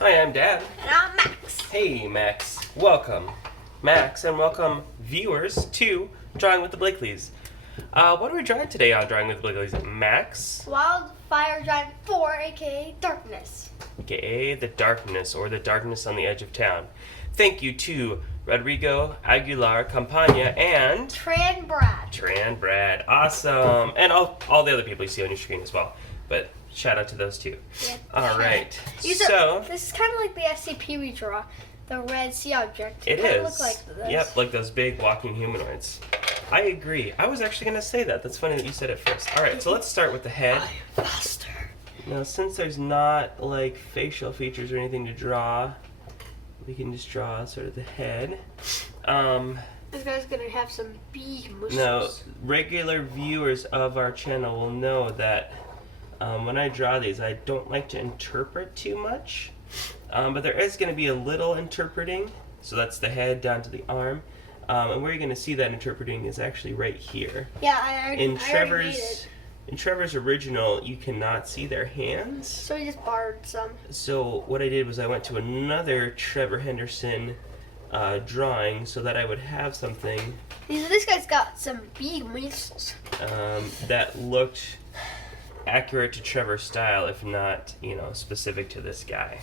Hi, I'm Dad. And I'm Max. Hey, Max. Welcome, Max, and welcome, viewers, to Drawing with the Blakeleys. What are we drawing today on Drawing with the Blakeleys? Max? Wildfire Giant 4, aka Darkness. AKA the darkness, or the darkness on the edge of town. Thank you to Rodrigo Aguilar Campana and Tran Brad. Tran Brad. Awesome. And all the other people you see on your screen as well. But shout out to those two. Yeah. All right. This is kind of like the SCP we draw, the red sea object. It kinda is. Look like this. Yep, like those big walking humanoids. I agree. I was actually going to say that. That's funny that you said it first. All right, so let's start with the head. Faster. Now, since there's not like facial features or anything to draw, we can just draw sort of the head. This guy's gonna have some big muscles. Now, regular viewers of our channel will know that when I draw these, I don't like to interpret too much. But there is going to be a little interpreting. So that's the head down to the arm. And where you're going to see that interpreting is actually right here. Yeah, I already made it. In Trevor's original, you cannot see their hands. So we just borrowed some. So what I did was I went to another Trevor Henderson drawing so that I would have something This guy's got some big muscles. that looked accurate to Trevor's style, if not, specific to this guy.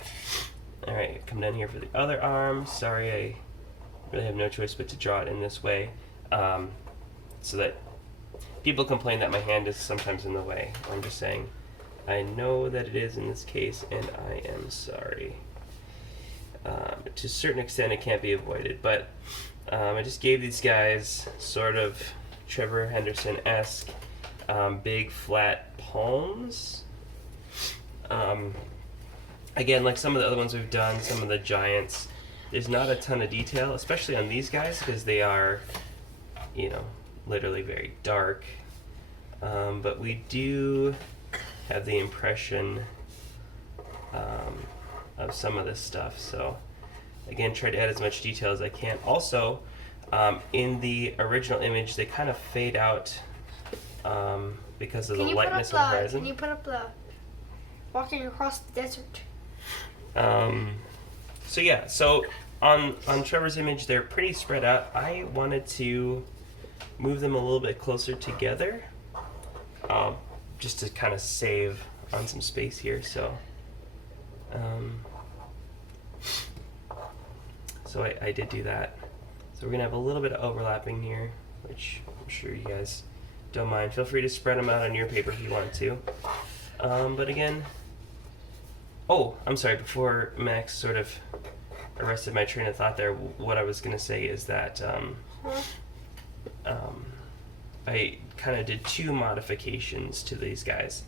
All right, come down here for the other arm. Sorry, I really have no choice but to draw it in this way, so that people complain that my hand is sometimes in the way. I'm just saying, I know that it is in this case, and I am sorry. To a certain extent, it can't be avoided, but I just gave these guys sort of Trevor Henderson-esque big flat palms. Again, like some of the other ones we've done, some of the giants, there's not a ton of detail, especially on these guys, because they are, literally very dark. But we do have the impression of some of this stuff. So, again, try to add as much detail as I can. Also, in the original image, they kind of fade out because of the lightness of the horizon. Can you put up the walking across the desert? So on Trevor's image, they're pretty spread out. I wanted to move them a little bit closer together, just to kind of save on some space here. So, I did do that. So we're gonna have a little bit of overlapping here, which I'm sure you guys don't mind. Feel free to spread them out on your paper if you want to. But again, I'm sorry, before Max sort of arrested my train of thought there, what I was going to say is that I kind of did two modifications to these guys.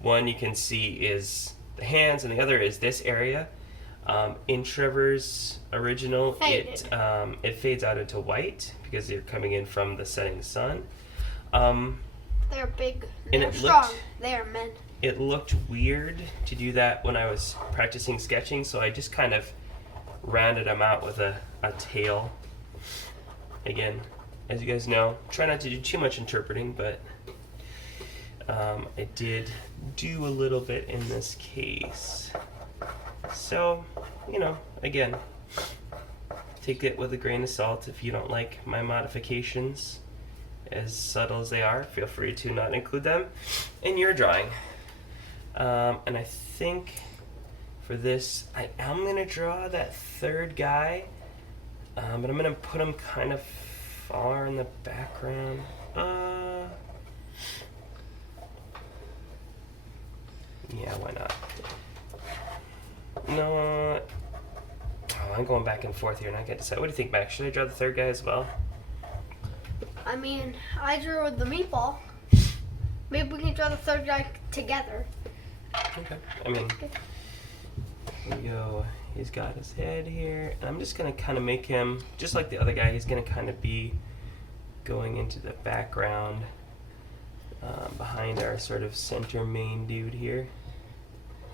One you can see is the hands, and the other is this area. In Trevor's original, it fades out into white because they're coming in from the setting sun. They're big. They're strong. They are men. It looked weird to do that when I was practicing sketching, so I just kind of rounded them out with a tail. Again, as you guys know, try not to do too much interpreting, but I did do a little bit in this case. So, again, take it with a grain of salt. If you don't like my modifications, as subtle as they are, feel free to not include them in your drawing. And I think for this, I am going to draw that third guy, but I'm going to put him kind of far in the background. Yeah, why not? No, I'm going back and forth here, and I get to decide. What do you think, Max? Should I draw the third guy as well? I mean, I drew with the meatball. Maybe we can draw the third guy together. Okay. I mean, here we go. He's got his head here. And I'm just going to kind of make him, just like the other guy, he's going to kind of be going into the background behind our sort of center main dude here.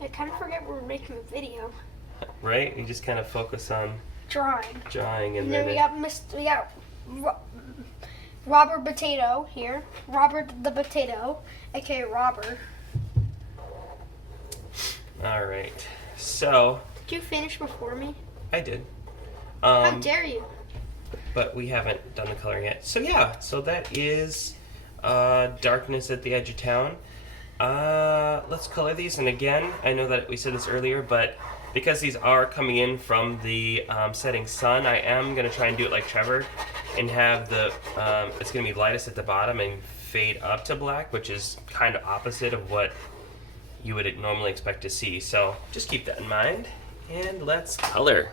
I kind of forget we're making a video. Right? We just kind of focus on drawing, and then we got Robert Potato here. Robert the Potato, aka Robert. All right. So Did you finish before me? I did. How dare you? But we haven't done the coloring yet. So yeah, so that is Darkness at the Edge of Town. Let's color these, and again, I know that we said this earlier, but because these are coming in from the setting sun, I am going to try and do it like Trevor and have the, it's going to be lightest at the bottom and fade up to black, which is kind of opposite of what you would normally expect to see. So just keep that in mind, and let's color.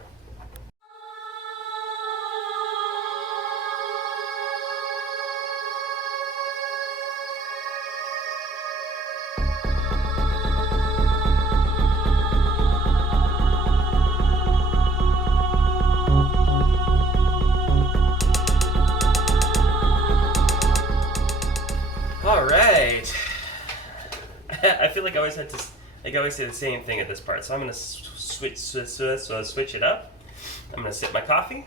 All right. I feel like I always say the same thing at this part, so I'm gonna switch it up. I'm gonna sip my coffee.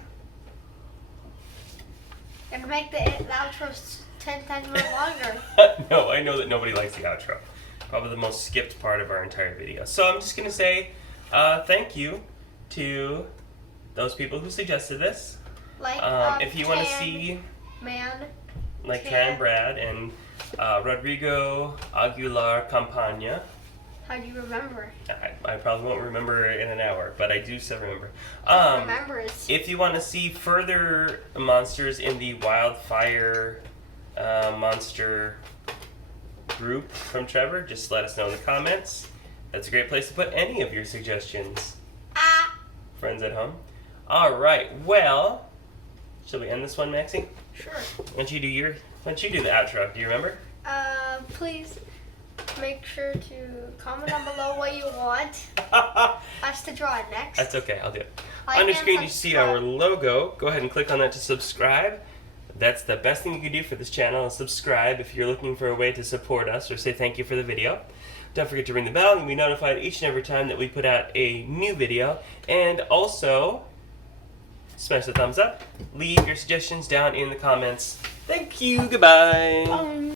And make the outro 10 times more longer. No, I know that nobody likes the outro. Probably the most skipped part of our entire video. So I'm just gonna say thank you to those people who suggested this. Like if you want to see like Tran Brad and Rodrigo Aguilar Campana. How do you remember? I probably won't remember in an hour, but I do still remember. Remember it. If you want to see further monsters in the Wildfire monster group from Trevor, just let us know in the comments. That's a great place to put any of your suggestions. Friends at home. All right. Well, shall we end this one, Maxie? Sure. Why don't you do the outro? Do you remember? Please make sure to comment down below what you want us to draw next. That's okay. I'll do it. Like On your and screen, you see our subscribe. logo. Go ahead and click on that to subscribe. That's the best thing you can do for this channel is subscribe if you're looking for a way to support us or say thank you for the video. Don't forget to ring the bell and be notified each and every time that we put out a new video. And also, smash the thumbs up. Leave your suggestions down in the comments. Thank you. Goodbye.